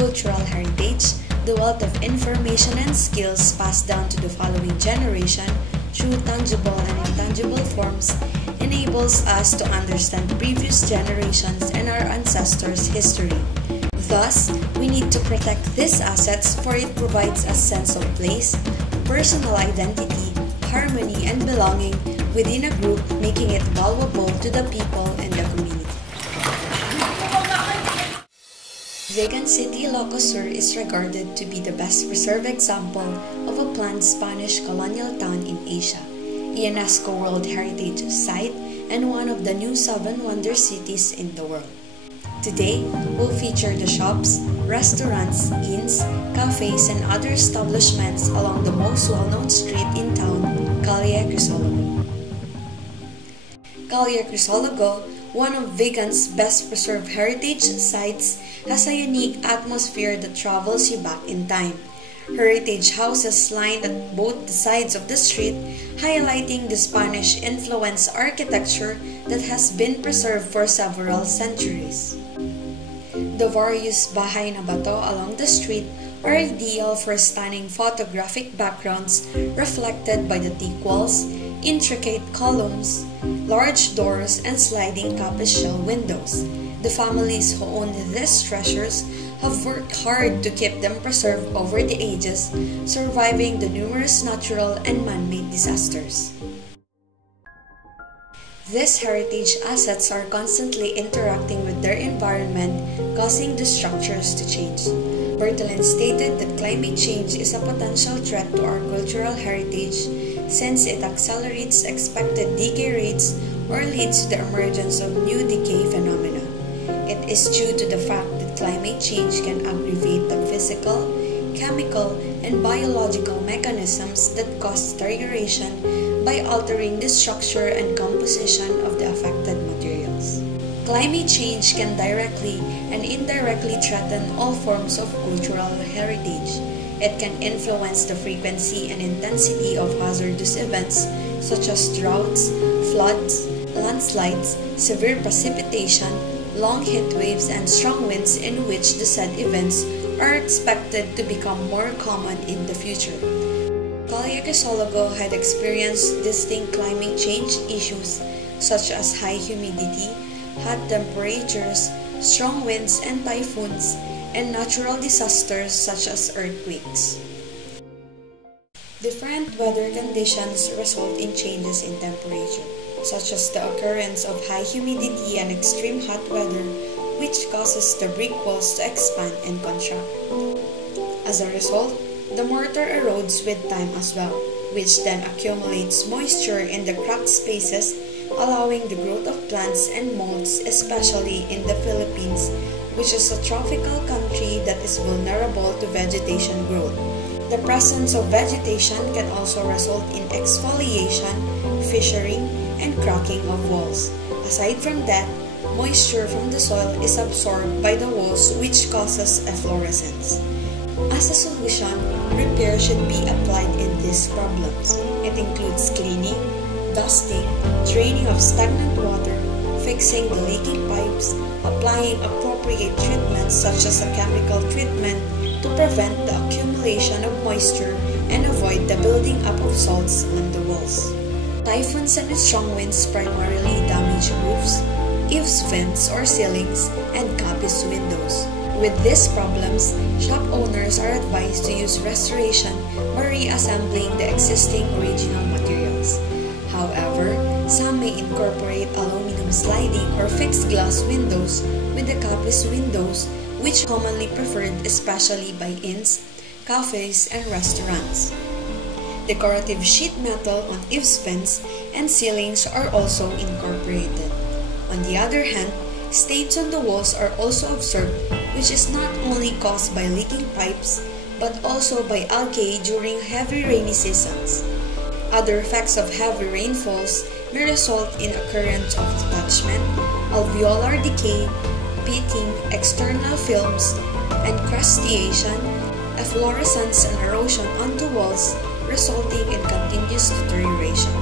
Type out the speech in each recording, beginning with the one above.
cultural heritage, the wealth of information and skills passed down to the following generation through tangible and intangible forms enables us to understand previous generations and our ancestors' history. Thus, we need to protect these assets, for it provides a sense of place, personal identity, harmony, and belonging within a group, making it valuable to the people and the community. Vigan City, Ilocos Sur is regarded to be the best preserved example of a planned Spanish colonial town in Asia, a UNESCO World Heritage Site, and one of the new 7 wonder cities in the world. Today, we'll feature the shops, restaurants, inns, cafes, and other establishments along the most well-known street in town, CALLE CRISOLOGO. CALLE CRISOLOGO, one of Vigan's best preserved heritage sites, has a unique atmosphere that travels you back in time. Heritage houses line at both the sides of the street, highlighting the Spanish-influenced architecture that has been preserved for several centuries. The various bahay na bato along the street are ideal for stunning photographic backgrounds reflected by the thick walls, intricate columns, large doors, and sliding capital windows. The families who own these treasures have worked hard to keep them preserved over the ages, surviving the numerous natural and man-made disasters. These heritage assets are constantly interacting with their environment, causing the structures to change. Bertolin stated that climate change is a potential threat to our cultural heritage since it accelerates expected decay rates or leads to the emergence of new decay phenomena. It is due to the fact that climate change can aggravate the physical, chemical, and biological mechanisms that cause deterioration by altering the structure and composition of the affected materials. Climate change can directly and indirectly threaten all forms of cultural heritage. It can influence the frequency and intensity of hazardous events such as droughts, floods, landslides, severe precipitation, long heat waves, and strong winds, in which the said events are expected to become more common in the future. CALLE CRISOLOGO had experienced distinct climate change issues such as high humidity, hot temperatures, strong winds and typhoons, and natural disasters such as earthquakes. Different weather conditions result in changes in temperature, such as the occurrence of high humidity and extreme hot weather, which causes the brick walls to expand and contract. As a result, the mortar erodes with time as well, which then accumulates moisture in the cracked spaces, allowing the growth of plants and molds, especially in the Philippines, which is a tropical country that is vulnerable to vegetation growth. The presence of vegetation can also result in exfoliation, fissuring, and cracking of walls. Aside from that, moisture from the soil is absorbed by the walls, which causes efflorescence. As a solution, repair should be applied in these problems. It includes cleaning, dusting, draining of stagnant water, fixing the leaking pipes, applying appropriate treatments such as a chemical treatment to prevent the accumulation of moisture and avoid the building up of salts on the walls. Typhoons and strong winds primarily damage roofs, eaves, vents or ceilings, and cabis windows. With these problems, shop owners are advised to use restoration by reassembling the existing original materials. However, some may incorporate aluminum sliding or fixed glass windows with the cabis windows, which are commonly preferred especially by inns, cafes, and restaurants. Decorative sheet metal on eaves, vents, and ceilings are also incorporated. On the other hand, stains on the walls are also observed, which is not only caused by leaking pipes, but also by algae during heavy rainy seasons. Other effects of heavy rainfalls may result in occurrence of detachment, alveolar decay, pitting, external films, and crustation, efflorescence and erosion onto walls, resulting in continuous deterioration.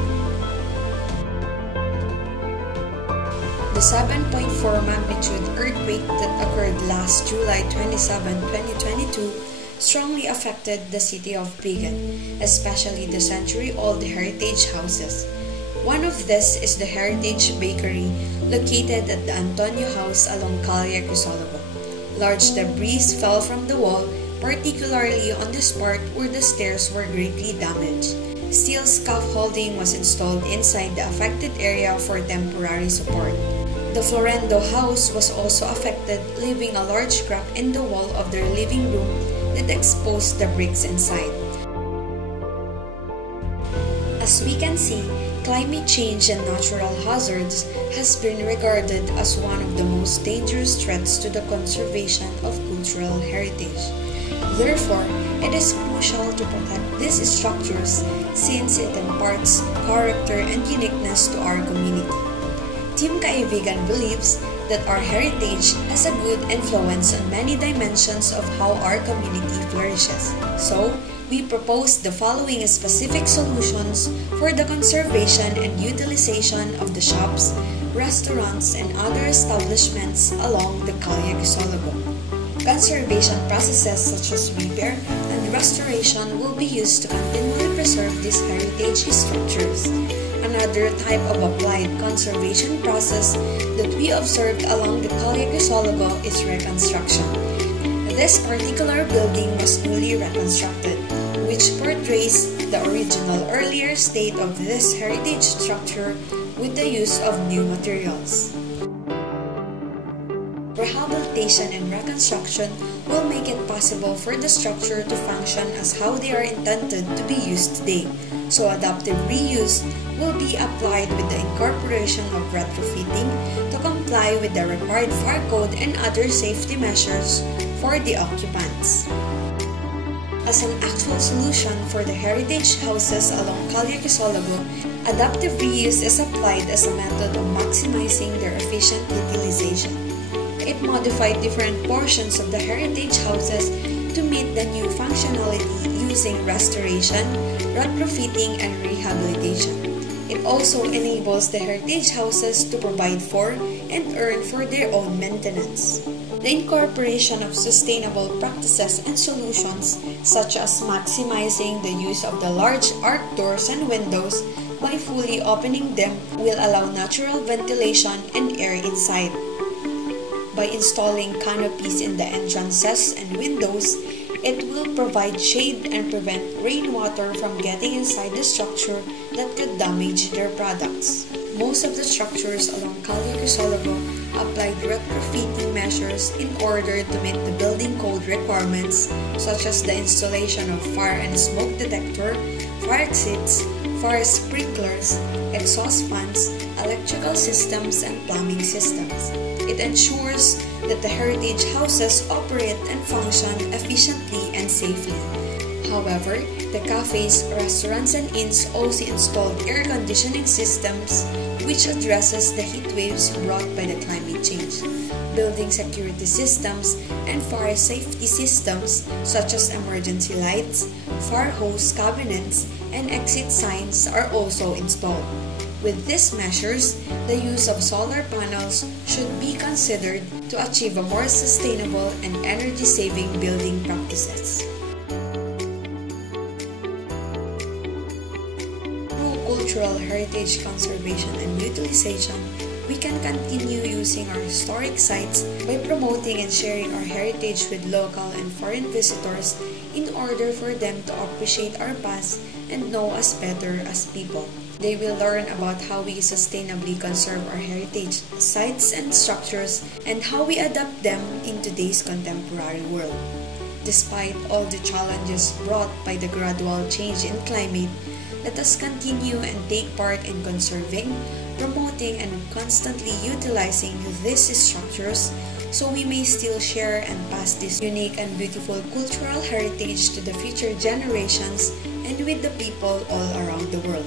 The 7.4 magnitude earthquake that occurred last July 27, 2022 strongly affected the city of Vigan, especially the century-old heritage houses. One of this is the Heritage Bakery located at the Antonio House along CALLE CRISOLOGO. Large debris fell from the wall, particularly on the part where the stairs were greatly damaged. Steel scaffolding was installed inside the affected area for temporary support. The Florendo house was also affected, leaving a large crack in the wall of their living room that exposed the bricks inside. As we can see, climate change and natural hazards has been regarded as one of the most dangerous threats to the conservation of cultural heritage. Therefore, it is crucial to protect these structures since it imparts character and uniqueness to our community. Team Kaivigan believes that our heritage has a good influence on many dimensions of how our community flourishes. So, we propose the following specific solutions for the conservation and utilization of the shops, restaurants, and other establishments along the CALLE CRISOLOGO. Conservation processes such as repair and restoration will be used to continually preserve these heritage structures. Another type of applied conservation process that we observed along the CALLE CRISOLOGO is reconstruction. This particular building was newly reconstructed, which portrays the original earlier state of this heritage structure with the use of new materials. Rehabilitation and reconstruction will make it possible for the structure to function as how they are intended to be used today. So adaptive reuse will be applied with the incorporation of retrofitting to comply with the required fire code and other safety measures for the occupants. As an actual solution for the heritage houses along CALLE CRISOLOGO, adaptive reuse is applied as a method of maximizing their efficient utilization. It modified different portions of the heritage houses to meet the new functionality using restoration, retrofitting, and rehabilitation. It also enables the heritage houses to provide for and earn for their own maintenance. The incorporation of sustainable practices and solutions, such as maximizing the use of the large arch doors and windows by fully opening them, will allow natural ventilation and air inside. By installing canopies in the entrances and windows, it will provide shade and prevent rainwater from getting inside the structure that could damage their products. Most of the structures along CALLE CRISOLOGO applied retrofitting measures in order to meet the building code requirements, such as the installation of fire and smoke detector, fire exits, fire sprinklers, exhaust fans, electrical systems, and plumbing systems. It ensures that the heritage houses operate and function efficiently and safely. However, the cafes, restaurants, and inns also installed air conditioning systems which addresses the heat waves brought by the climate change. Building security systems and fire safety systems such as emergency lights, fire hose cabinets, and exit signs are also installed. With these measures, the use of solar panels should be considered to achieve a more sustainable and energy-saving building practices. Through cultural heritage conservation and utilization, we can continue using our historic sites by promoting and sharing our heritage with local and foreign visitors in order for them to appreciate our past and know us better as people. They will learn about how we sustainably conserve our heritage sites and structures and how we adapt them in today's contemporary world. Despite all the challenges brought by the gradual change in climate, let us continue and take part in conserving, promoting, and constantly utilizing these structures so we may still share and pass this unique and beautiful cultural heritage to the future generations and with the people all around the world.